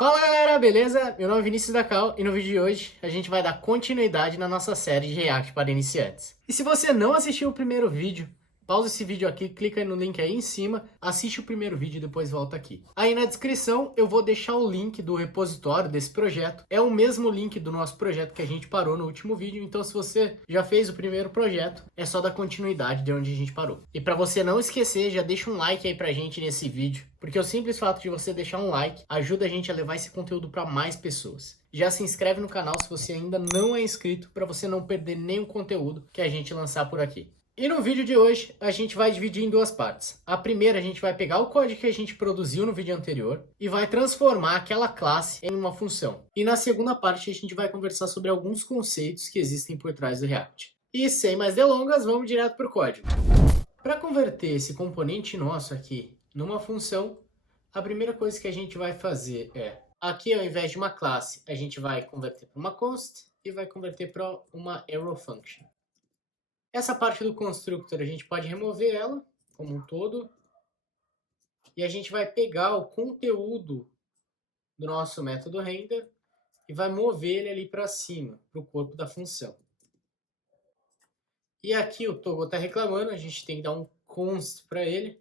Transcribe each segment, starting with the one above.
Fala galera, beleza? Meu nome é Vinícius da Cal e no vídeo de hoje a gente vai dar continuidade na nossa série de React para iniciantes. E se você não assistiu o primeiro vídeo, pausa esse vídeo aqui, clica no link aí em cima, assiste o primeiro vídeo e depois volta aqui. Aí na descrição eu vou deixar o link do repositório desse projeto. É o mesmo link do nosso projeto que a gente parou no último vídeo, então se você já fez o primeiro projeto, é só dar continuidade de onde a gente parou. E para você não esquecer, já deixa um like aí pra gente nesse vídeo, porque o simples fato de você deixar um like ajuda a gente a levar esse conteúdo para mais pessoas. Já se inscreve no canal se você ainda não é inscrito, para você não perder nenhum conteúdo que a gente lançar por aqui. E no vídeo de hoje, a gente vai dividir em duas partes. A primeira, a gente vai pegar o código que a gente produziu no vídeo anterior e vai transformar aquela classe em uma função. E na segunda parte, a gente vai conversar sobre alguns conceitos que existem por trás do React. E sem mais delongas, vamos direto para o código. Para converter esse componente nosso aqui numa função, a primeira coisa que a gente vai fazer é, aqui ao invés de uma classe, a gente vai converter para uma const e vai converter para uma arrow function. Essa parte do constructor a gente pode remover ela como um todo e a gente vai pegar o conteúdo do nosso método render e vai mover ele ali para cima, para o corpo da função. E aqui o Togo está reclamando, a gente tem que dar um const para ele,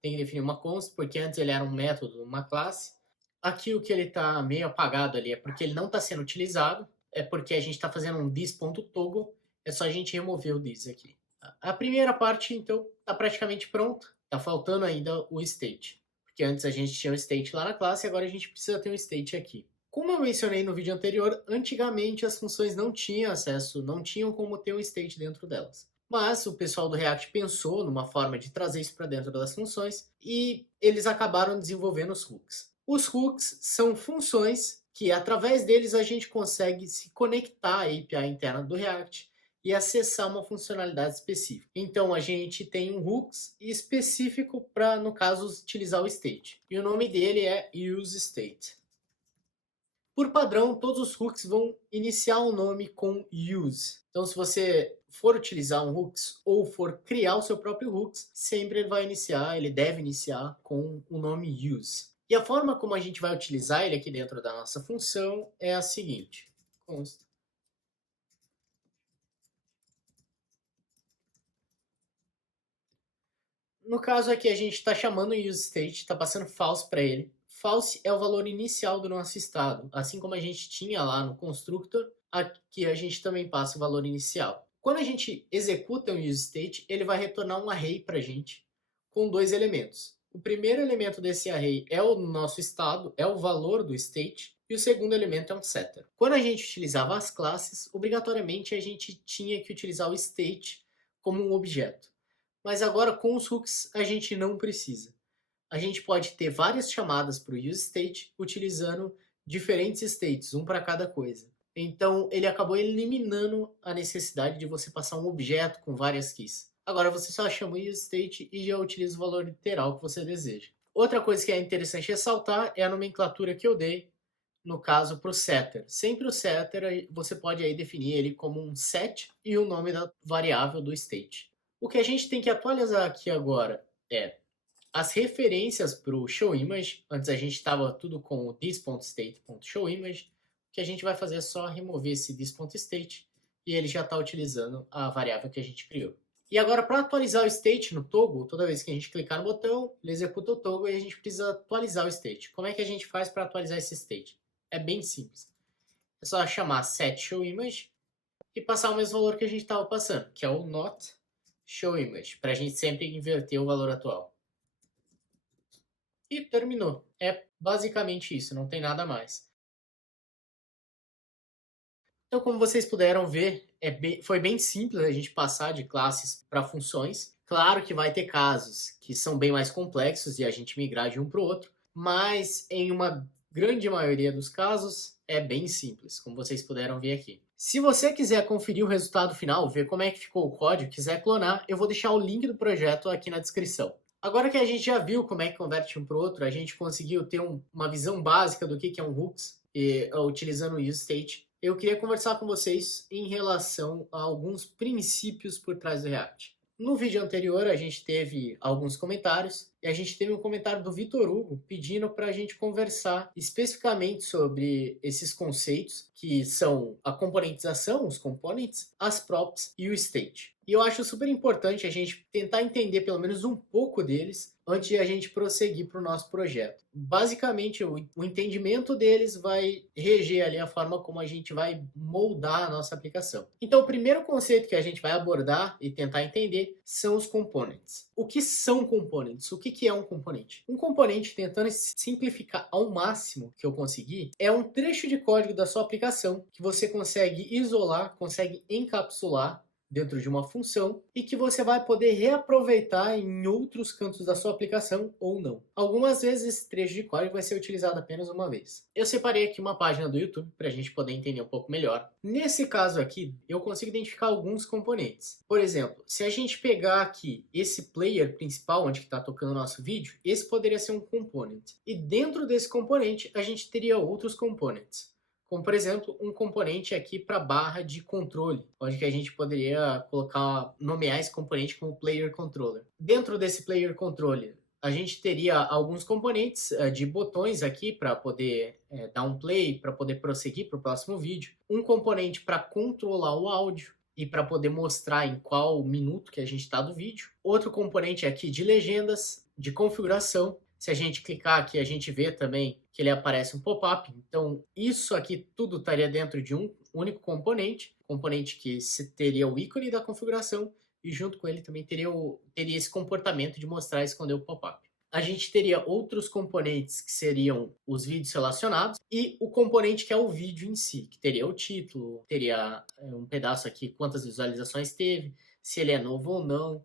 tem que definir uma const, porque antes ele era um método, uma classe. Aqui o que ele está meio apagado ali é porque ele não está sendo utilizado, é porque a gente está fazendo um this.toggle, é só a gente remover o this aqui. A primeira parte, então, está praticamente pronta. Está faltando ainda o state. Porque antes a gente tinha o state lá na classe, agora a gente precisa ter um state aqui. Como eu mencionei no vídeo anterior, antigamente as funções não tinham acesso, não tinham como ter um state dentro delas. Mas o pessoal do React pensou numa forma de trazer isso para dentro das funções e eles acabaram desenvolvendo os hooks. Os hooks são funções que, através deles, a gente consegue se conectar à API interna do React e acessar uma funcionalidade específica. Então a gente tem um hooks específico para, no caso, utilizar o state. E o nome dele é useState. Por padrão, todos os hooks vão iniciar o nome com use. Então se você for utilizar um hooks ou for criar o seu próprio hooks, sempre ele vai iniciar, ele deve iniciar com o nome use. E a forma como a gente vai utilizar ele aqui dentro da nossa função é a seguinte. Const. No caso aqui, a gente está chamando o useState, está passando false para ele. False é o valor inicial do nosso estado. Assim como a gente tinha lá no constructor, aqui a gente também passa o valor inicial. Quando a gente executa o useState, ele vai retornar um array para a gente com dois elementos. O primeiro elemento desse array é o nosso estado, é o valor do state, e o segundo elemento é um setter. Quando a gente utilizava as classes, obrigatoriamente a gente tinha que utilizar o state como um objeto. Mas agora com os hooks a gente não precisa. A gente pode ter várias chamadas para o useState utilizando diferentes states, um para cada coisa. Então ele acabou eliminando a necessidade de você passar um objeto com várias keys. Agora você só chama o useState e já utiliza o valor literal que você deseja. Outra coisa que é interessante ressaltar é a nomenclatura que eu dei, no caso para o setter. Sempre o setter você pode aí definir ele como um set e o nome da variável do state. O que a gente tem que atualizar aqui agora é as referências para o showImage. Antes a gente estava tudo com o this.state.showImage. O que a gente vai fazer é só remover esse this.state e ele já está utilizando a variável que a gente criou. E agora, para atualizar o state no toggle, toda vez que a gente clicar no botão, ele executa o toggle e a gente precisa atualizar o state. Como é que a gente faz para atualizar esse state? É bem simples. É só chamar setShowImage e passar o mesmo valor que a gente estava passando, que é o not showImage, para a gente sempre inverter o valor atual. E terminou. É basicamente isso, não tem nada mais. Então, como vocês puderam ver, foi bem simples a gente passar de classes para funções. Claro que vai ter casos que são bem mais complexos e a gente migrar de um para o outro, mas em uma grande maioria dos casos é bem simples, como vocês puderam ver aqui. Se você quiser conferir o resultado final, ver como é que ficou o código, quiser clonar, eu vou deixar o link do projeto aqui na descrição. Agora que a gente já viu como é que converte um para o outro, a gente conseguiu ter uma visão básica do que é um hooks, utilizando o useState, eu queria conversar com vocês em relação a alguns princípios por trás do React. No vídeo anterior a gente teve alguns comentários, e a gente teve um comentário do Vitor Hugo pedindo para a gente conversar especificamente sobre esses conceitos, que são a componentização, os components, as props e o state. E eu acho super importante a gente tentar entender pelo menos um pouco deles antes de a gente prosseguir para o nosso projeto. Basicamente, o entendimento deles vai reger ali a forma como a gente vai moldar a nossa aplicação. Então, o primeiro conceito que a gente vai abordar e tentar entender são os components. O que são components? O que é um componente? Um componente, tentando simplificar ao máximo que eu conseguir, é um trecho de código da sua aplicação que você consegue isolar, consegue encapsular dentro de uma função e que você vai poder reaproveitar em outros cantos da sua aplicação ou não. Algumas vezes esse trecho de código vai ser utilizado apenas uma vez. Eu separei aqui uma página do YouTube para a gente poder entender um pouco melhor. Nesse caso aqui, eu consigo identificar alguns componentes. Por exemplo, se a gente pegar aqui esse player principal, onde está tocando o nosso vídeo, esse poderia ser um component. E dentro desse componente, a gente teria outros components. Como, por exemplo, um componente aqui para barra de controle, onde que a gente poderia nomear esse componente como player controller. Dentro desse player controller, a gente teria alguns componentes de botões aqui para poder dar um play, para poder prosseguir para o próximo vídeo. Um componente para controlar o áudio e para poder mostrar em qual minuto que a gente está do vídeo. Outro componente aqui de legendas, de configuração. Se a gente clicar aqui, a gente vê também que ele aparece um pop-up. Então, isso aqui tudo estaria dentro de um único componente que teria o ícone da configuração e junto com ele também teria esse comportamento de mostrar e esconder o pop-up. A gente teria outros componentes que seriam os vídeos relacionados e o componente que é o vídeo em si, que teria o título, teria um pedaço aqui, quantas visualizações teve, se ele é novo ou não,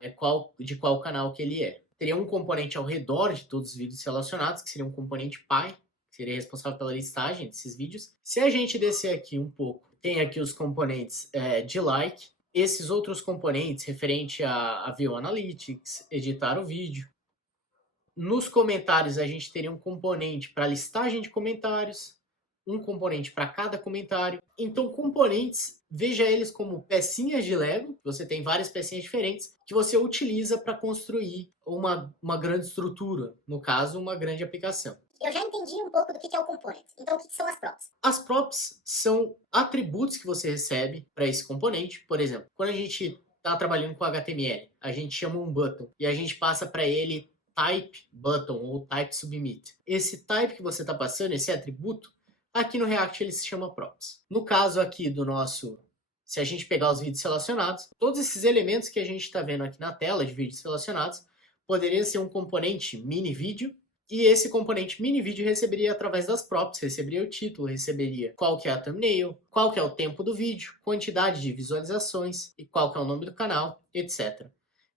de qual canal que ele é. Teria um componente ao redor de todos os vídeos relacionados, que seria um componente pai, que seria responsável pela listagem desses vídeos. Se a gente descer aqui um pouco, tem aqui os componentes de like, esses outros componentes referente a View Analytics, editar o vídeo. Nos comentários, a gente teria um componente para listagem de comentários, um componente para cada comentário. Então, componentes, veja eles como pecinhas de Lego. Você tem várias pecinhas diferentes que você utiliza para construir uma grande estrutura, no caso, uma grande aplicação. Eu já entendi um pouco do que é o component. Então, o que são as props? As props são atributos que você recebe para esse componente. Por exemplo, quando a gente está trabalhando com HTML, a gente chama um button e a gente passa para ele type button ou type submit. Esse type que você está passando, esse atributo, aqui no React ele se chama props. No caso aqui se a gente pegar os vídeos relacionados, todos esses elementos que a gente está vendo aqui na tela de vídeos relacionados, poderia ser um componente mini vídeo, e esse componente mini vídeo receberia através das props, receberia o título, receberia qual que é a thumbnail, qual que é o tempo do vídeo, quantidade de visualizações, e qual que é o nome do canal, etc.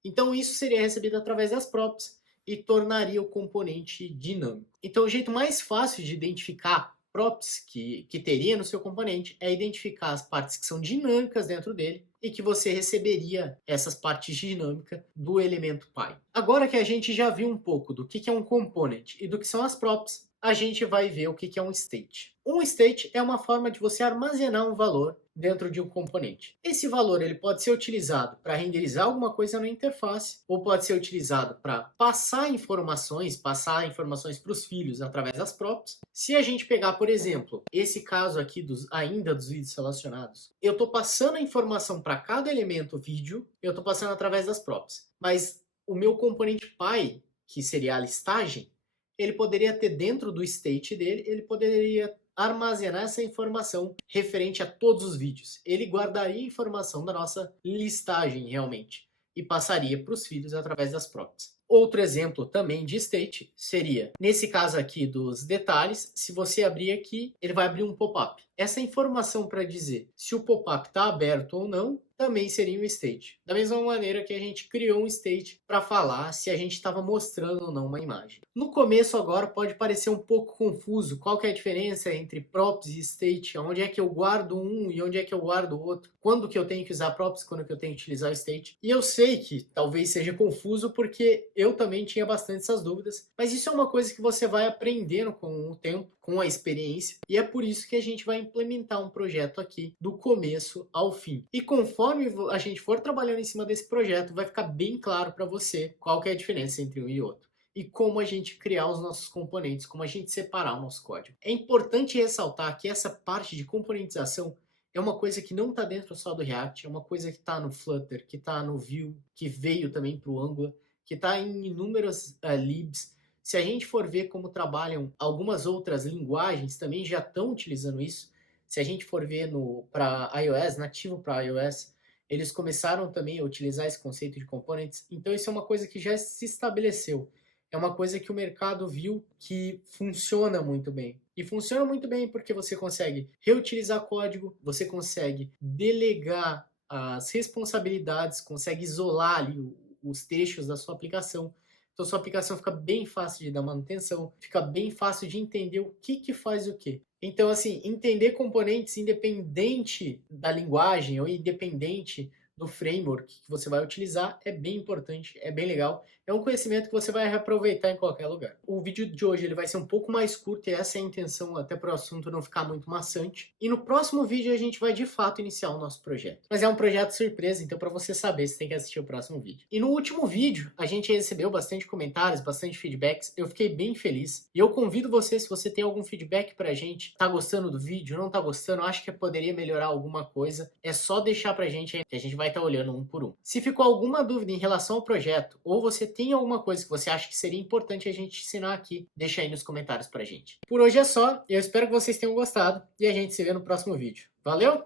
Então isso seria recebido através das props e tornaria o componente dinâmico. Então o jeito mais fácil de identificar props que teria no seu componente é identificar as partes que são dinâmicas dentro dele e que você receberia essas partes dinâmicas do elemento pai. Agora que a gente já viu um pouco do que é um component e do que são as props, a gente vai ver o que é um state. Um state é uma forma de você armazenar um valor dentro de um componente. Esse valor ele pode ser utilizado para renderizar alguma coisa na interface ou pode ser utilizado para passar informações para os filhos através das props. Se a gente pegar, por exemplo, esse caso aqui ainda dos vídeos relacionados, eu estou passando a informação para cada elemento vídeo, eu estou passando através das props. Mas o meu componente pai, que seria a listagem, ele poderia ter dentro do state dele, ele poderia armazenar essa informação referente a todos os vídeos. Ele guardaria a informação da nossa listagem realmente e passaria para os filhos através das props. Outro exemplo também de state seria, nesse caso aqui dos detalhes, se você abrir aqui, ele vai abrir um pop-up. Essa informação para dizer se o pop-up está aberto ou não, também seria um state. Da mesma maneira que a gente criou um state para falar se a gente estava mostrando ou não uma imagem. No começo agora pode parecer um pouco confuso qual que é a diferença entre props e state, onde é que eu guardo um e onde é que eu guardo o outro, quando que eu tenho que usar props, quando que eu tenho que utilizar o state. E eu sei que talvez seja confuso porque eu também tinha bastante essas dúvidas, mas isso é uma coisa que você vai aprendendo com o tempo, com a experiência, e é por isso que a gente vai implementar um projeto aqui do começo ao fim. E conforme a gente for trabalhando em cima desse projeto, vai ficar bem claro para você qual que é a diferença entre um e outro. e como a gente criar os nossos componentes, como a gente separar o nosso código. É importante ressaltar que essa parte de componentização é uma coisa que não está dentro só do React, é uma coisa que está no Flutter, que está no Vue, que veio também para o Angular, que está em inúmeras libs. Se a gente for ver como trabalham algumas outras linguagens, também já estão utilizando isso. Se a gente for ver para iOS, nativo para iOS, eles começaram também a utilizar esse conceito de components. Então isso é uma coisa que já se estabeleceu. É uma coisa que o mercado viu que funciona muito bem. E funciona muito bem porque você consegue reutilizar código, você consegue delegar as responsabilidades, consegue isolar ali os trechos da sua aplicação. Então, sua aplicação fica bem fácil de dar manutenção, fica bem fácil de entender o que faz o quê. Então, assim, entender componentes independente da linguagem ou independente do framework que você vai utilizar é bem importante, é bem legal. É um conhecimento que você vai reaproveitar em qualquer lugar. O vídeo de hoje ele vai ser um pouco mais curto e essa é a intenção, até para o assunto não ficar muito maçante. E no próximo vídeo a gente vai de fato iniciar o nosso projeto. Mas é um projeto surpresa, então para você saber, você tem que assistir o próximo vídeo. E no último vídeo a gente recebeu bastante comentários, bastante feedbacks. Eu fiquei bem feliz. E eu convido você, se você tem algum feedback pra gente, tá gostando do vídeo, não tá gostando, acha que poderia melhorar alguma coisa, é só deixar pra gente aí que a gente vai estar olhando um por um. Se ficou alguma dúvida em relação ao projeto, ou você tem alguma coisa que você acha que seria importante a gente ensinar aqui, deixa aí nos comentários pra gente. Por hoje é só, eu espero que vocês tenham gostado e a gente se vê no próximo vídeo. Valeu!